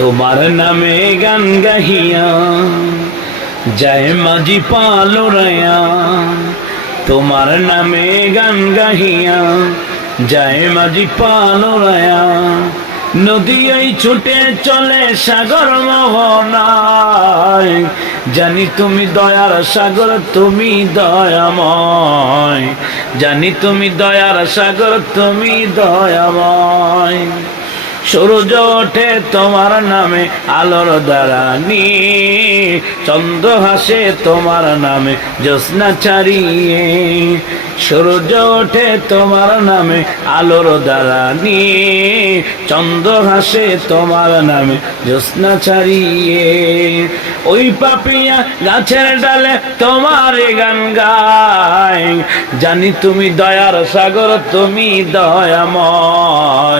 তোমার নামে গান গাহিয়া, জয় মাঝি পালোরায়া তোমার নামে গান গাহিয়া, জয় মাঝি পালোরায়া নদী এই ছুটে চলে সাগর মোহনায়। জানি তুমি দয়ার সাগর, তুমি দয়াময়। জানি তুমি দয়ার সাগর, তুমি দয়াময়। সূর্য ওঠে তোমার নামে, আলোর দ্বারানি। চন্দ্র হাসে তোমার নামে, জ্যোৎস্না ছাড়িয়ে। সূর্য ওঠে তোমার নামে, আলোর দ্বারানি। চন্দ্র হাসে তোমার নামে, জ্যোৎস্না ছাড়িয়ে। ওই পাপিয়া গাছের ডালে তোমার গান গায়। জানি তুমি দয়ার সাগর, তুমি দয়াময়।